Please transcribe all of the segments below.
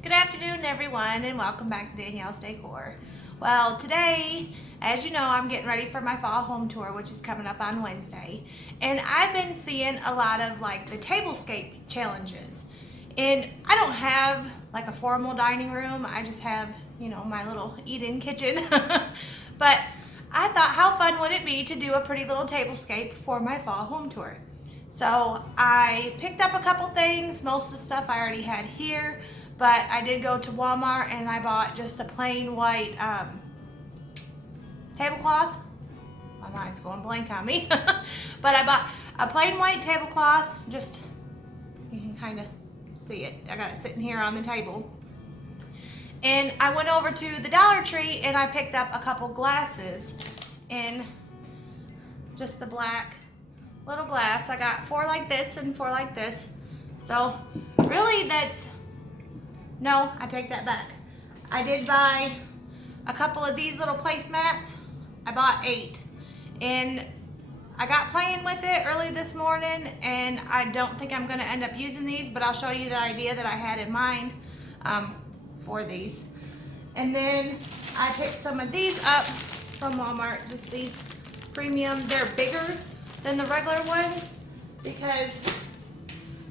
Good afternoon, everyone, and welcome back to Danielle's Decor. Well, today, as you know, I'm getting ready for my fall home tour, which is coming up on Wednesday. And I've been seeing a lot of like the tablescape challenges. And I don't have like a formal dining room. I just have, my little eat-in kitchen. But I thought, how fun would it be to do a pretty little tablescape for my fall home tour? So I picked up a couple things. Most of the stuff I already had here, but I did go to Walmart and I bought just a plain white tablecloth. My mind's going blank on me. But I bought a plain white tablecloth. Just, you can kind of see it. I got it sitting here on the table. And I went over to the Dollar Tree and I picked up a couple glasses in just the black little glass. I got 4 like this and 4 like this. So really no, I take that back. I did buy a couple of these little placemats. I bought 8. And I got playing with it early this morning and I don't think I'm gonna end up using these, but I'll show you the idea that I had in mind for these. And then I picked some of these up from Walmart, just these premium. They're bigger than the regular ones because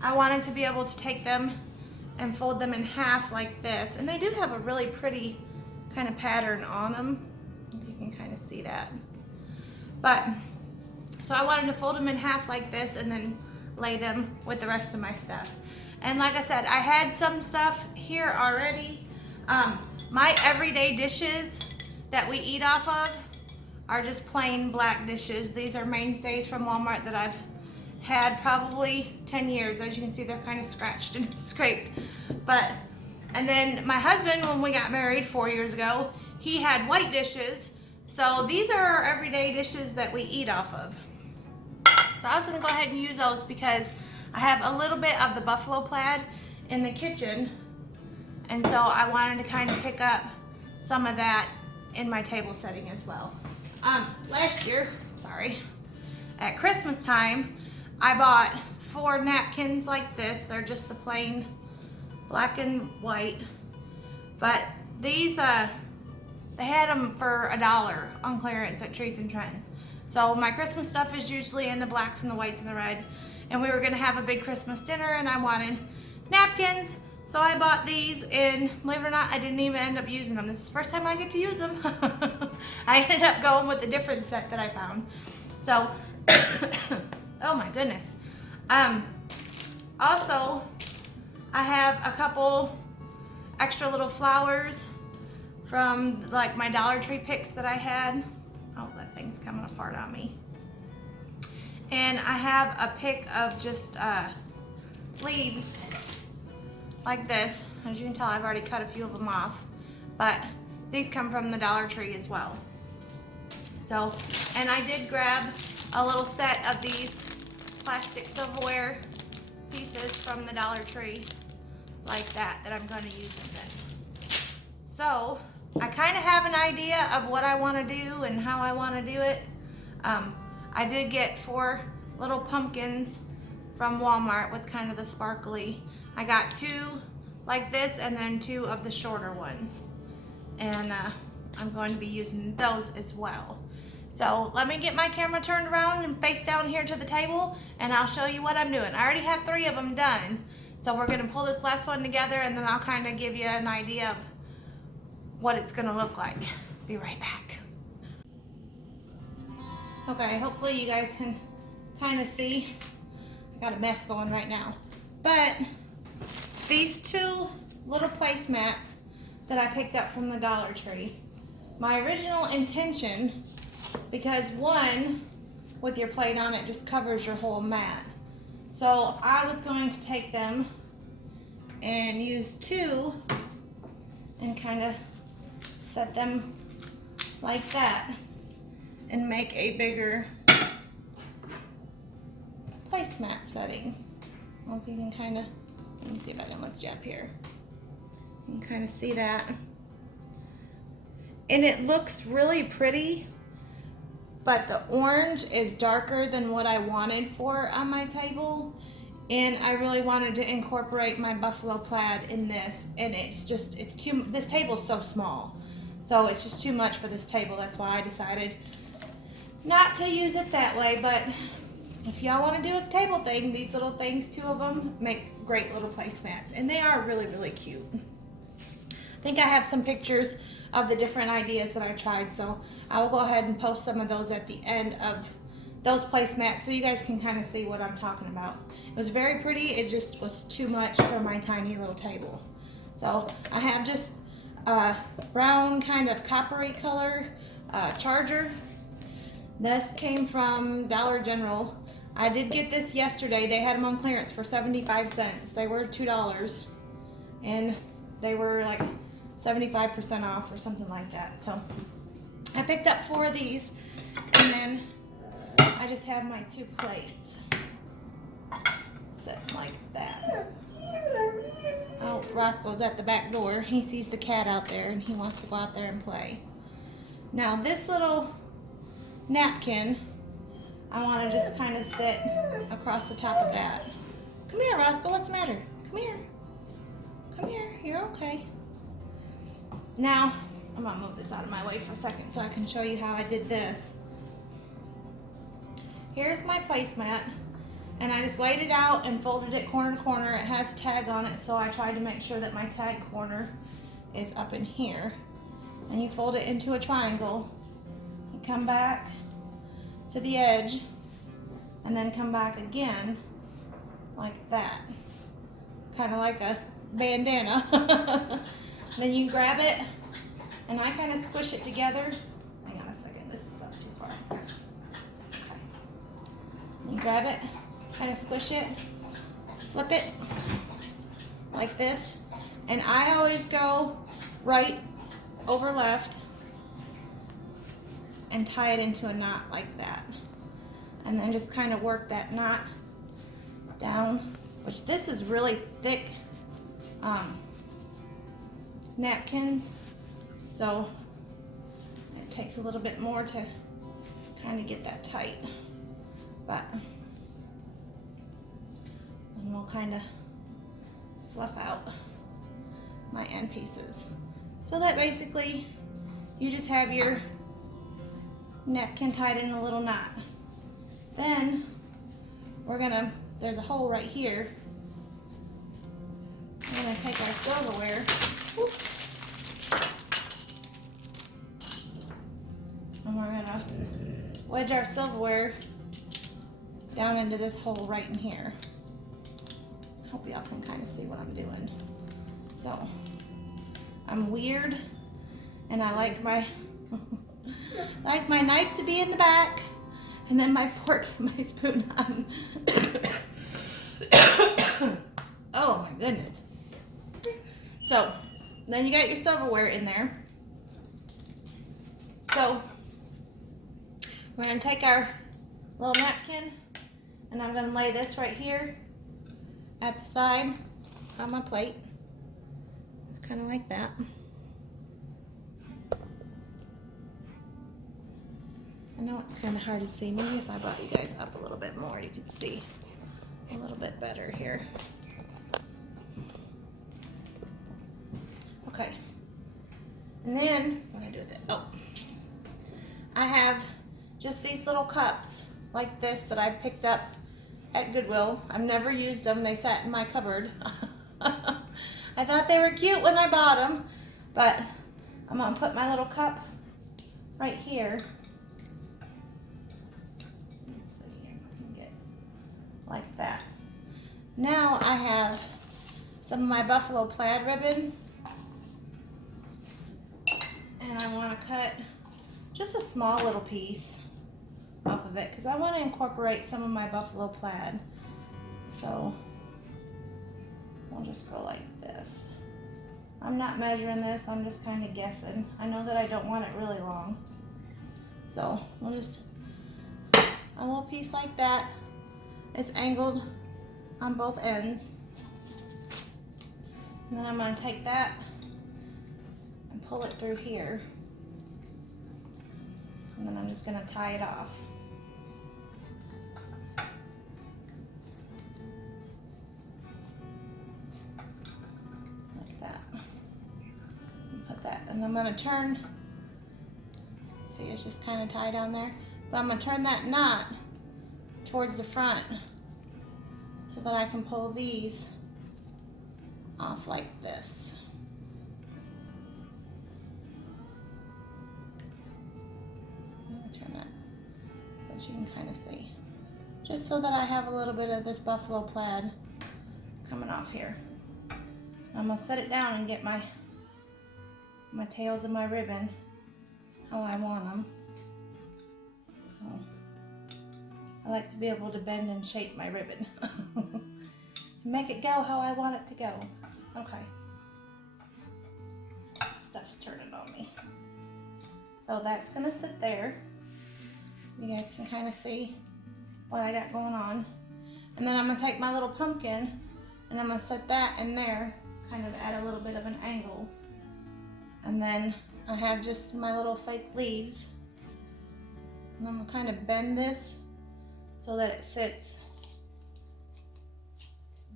I wanted to be able to take them and fold them in half like this. And they do have a really pretty kind of pattern on them, if you can kind of see that. But so I wanted to fold them in half like this and then lay them with the rest of my stuff. And like I said, I had some stuff here already. My everyday dishes that we eat off of are just plain black dishes. These are mainstays from Walmart that I've had probably 10 years. As you can see, they're kind of scratched and scraped. And then my husband, when we got married 4 years ago, he had white dishes. So these are our everyday dishes that we eat off of. So I was gonna go ahead and use those because I have a little bit of the buffalo plaid in the kitchen. And so I wanted to kind of pick up some of that in my table setting as well. Last year, at Christmas time, I bought 4 napkins like this. They're just the plain black and white. But these, they had them for $1 on clearance at Trees and Trends. So my Christmas stuff is usually in the blacks and the whites and the reds. And we were gonna have a big Christmas dinner and I wanted napkins. So I bought these and believe it or not, I didn't even end up using them. This is the first time I get to use them. I ended up going with a different set that I found. So, oh my goodness. Also, I have a couple extra little flowers from like my Dollar Tree picks that I had. Oh, that thing's coming apart on me. And I have a pick of just leaves like this. As you can tell, I've already cut a few of them off, but these come from the Dollar Tree as well. So, and I did grab a little set of these plastic silverware pieces from the Dollar Tree like that I'm going to use in this. So I kind of have an idea of what I want to do and how I want to do it. I did get 4 little pumpkins from Walmart with kind of the sparkly. I got 2 like this and then 2 of the shorter ones. And I'm going to be using those as well. So let me get my camera turned around and face down here to the table and I'll show you what I'm doing. I already have 3 of them done. So we're gonna pull this last one together and then I'll kind of give you an idea of what it's gonna look like. Be right back. Okay, hopefully you guys can kind of see. I got a mess going right now. But these 2 little placemats that I picked up from the Dollar Tree, my original intention, because one with your plate on it just covers your whole mat. So I was going to take them and use 2 and kind of set them like that and make a bigger placemat setting. I don't know if you can kind of, let me see if I can lift you up here. You can kind of see that. And it looks really pretty, but the orange is darker than what I wanted for on my table. And I really wanted to incorporate my buffalo plaid in this, and this table's so small. So it's just too much for this table. That's why I decided not to use it that way. But if y'all want to do a table thing, these little things, 2 of them, make great little placemats. And they are really, really cute. I think I have some pictures of the different ideas that I tried. So I will go ahead and post some of those at the end of those placemats so you guys can kind of see what I'm talking about. It was very pretty. It just was too much for my tiny little table. So I have just a brown kind of coppery color charger. This came from Dollar General. I did get this yesterday. They had them on clearance for 75 cents. They were $2 and they were like 75% off or something like that. So I picked up 4 of these, and then I just have my 2 plates set like that. Oh, Roscoe's at the back door. He sees the cat out there and he wants to go out there and play. Now this little napkin, I want to just kind of sit across the top of that. Come here, Roscoe, what's the matter? Come here. Come here, you're okay. Now, I'm gonna move this out of my way for a second so I can show you how I did this. Here's my placemat, and I just laid it out and folded it corner to corner. It has a tag on it, so I tried to make sure that my tag corner is up in here. And you fold it into a triangle. You come back to the edge, and then come back again like that. Kind of like a bandana. Then you grab it, and I kind of squish it together. Hang on a second, this is up too far. You grab it, kind of squish it, flip it like this, and I always go right over left and tie it into a knot like that, and then just kind of work that knot down, which this is really thick napkins, so it takes a little bit more to kind of get that tight. But and we'll kind of fluff out my end pieces so that basically you just have your napkin tied in a little knot. Then there's a hole right here. We're gonna take our silverware. Whoop, and we're gonna wedge our silverware down into this hole right in here. Hope y'all can kind of see what I'm doing. So I'm weird, and I like my like my knife to be in the back, and then my fork and my spoon on. Oh my goodness. So then you got your silverware in there. So we're gonna take our little napkin, and I'm gonna lay this right here at the side on my plate. It's kind of like that. I know it's kind of hard to see. Maybe if I brought you guys up a little bit more, you could see a little bit better here. Okay. And then, what do I do with it? Oh. I have just these little cups like this that I picked up at Goodwill. I've never used them. They sat in my cupboard. I thought they were cute when I bought them, but I'm going to put my little cup right here. Let's see here. Get like that. Now I have some of my buffalo plaid ribbon, and I want to cut just a small little piece off of it because I want to incorporate some of my buffalo plaid. So we'll just go like this. I'm not measuring this, I'm just kind of guessing. I know that I don't want it really long. So we'll just, a little piece like that. It's angled on both ends. And then I'm going to take that and pull it through here. And then I'm just going to tie it off. And I'm gonna turn, see it's just kind of tied on there, but I'm gonna turn that knot towards the front so that I can pull these off like this. I'm gonna turn that so that you can kind of see. Just so that I have a little bit of this buffalo plaid coming off here. I'm gonna set it down and get my tails of my ribbon how I want them. I like to be able to bend and shape my ribbon. Make it go how I want it to go. Okay. Stuff's turning on me. So that's gonna sit there. You guys can kind of see what I got going on. And then I'm gonna take my little pumpkin and I'm gonna set that in there, kind of add a little bit of an angle. And then I have just my little fake leaves. And I'm gonna kind of bend this so that it sits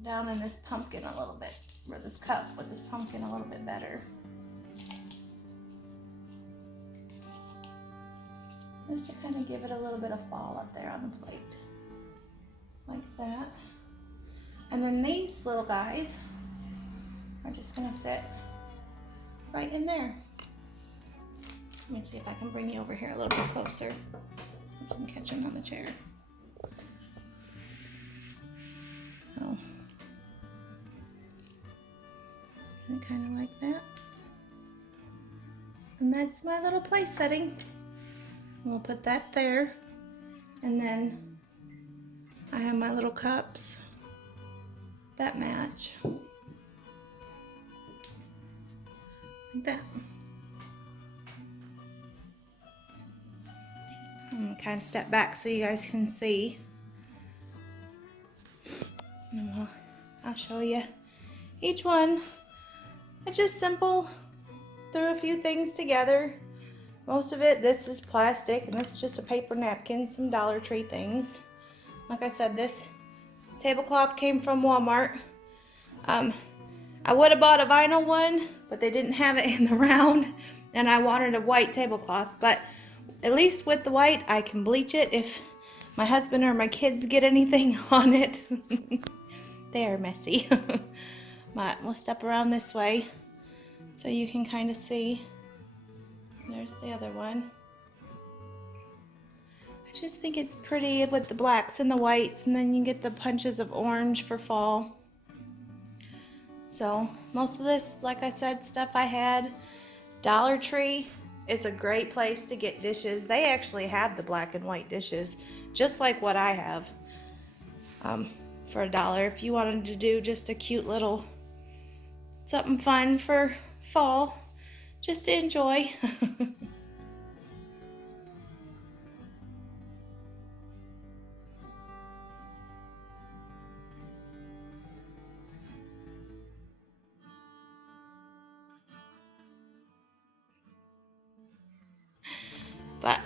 down in this pumpkin a little bit, or this cup with this pumpkin a little bit better. Just to kind of give it a little bit of fall up there on the plate. Like that. And then these little guys are just gonna sit right in there. Let me see if I can bring you over here a little bit closer. So I'm catching on the chair. Oh. Kind of like that. And that's my little place setting. We'll put that there. And then I have my little cups that match. Like that. I'm gonna kind of step back so you guys can see. And I'll show you each one. It's just simple. Threw a few things together. Most of it, this is plastic, and this is just a paper napkin, some Dollar Tree things. Like I said, this tablecloth came from Walmart. I would have bought a vinyl one, but they didn't have it in the round, and I wanted a white tablecloth. But at least with the white, I can bleach it if my husband or my kids get anything on it. They are messy. But we'll step around this way so you can kind of see. There's the other one. I just think it's pretty with the blacks and the whites, and then you get the punches of orange for fall. So most of this, like I said, stuff I had. Dollar Tree is a great place to get dishes. They actually have the black and white dishes, just like what I have, for $1. If you wanted to do just a cute little something fun for fall, just to enjoy. But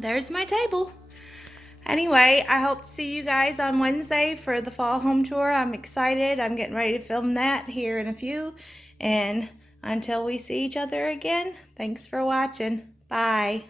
there's my table. Anyway, I hope to see you guys on Wednesday for the fall home tour. I'm excited. I'm getting ready to film that here in a few. And until we see each other again, thanks for watching. Bye.